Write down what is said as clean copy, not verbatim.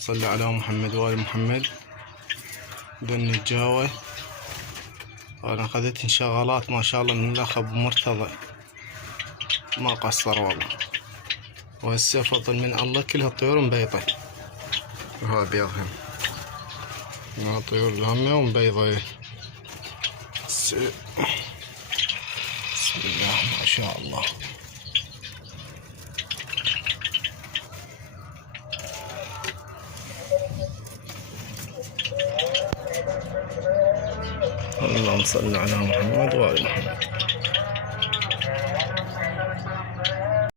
صل على محمد وآل محمد. بدون نتجاوز. أنا أخذت انشغالات ما شاء الله من الأخ أبو مرتضى، ما قصر والله. وهسه فضل من الله كلها الطيور مبيضة، وها بيضهم طيور الهمة ومبيضة. بسم الله ما شاء الله. اللهم صل على محمد وآل محمد.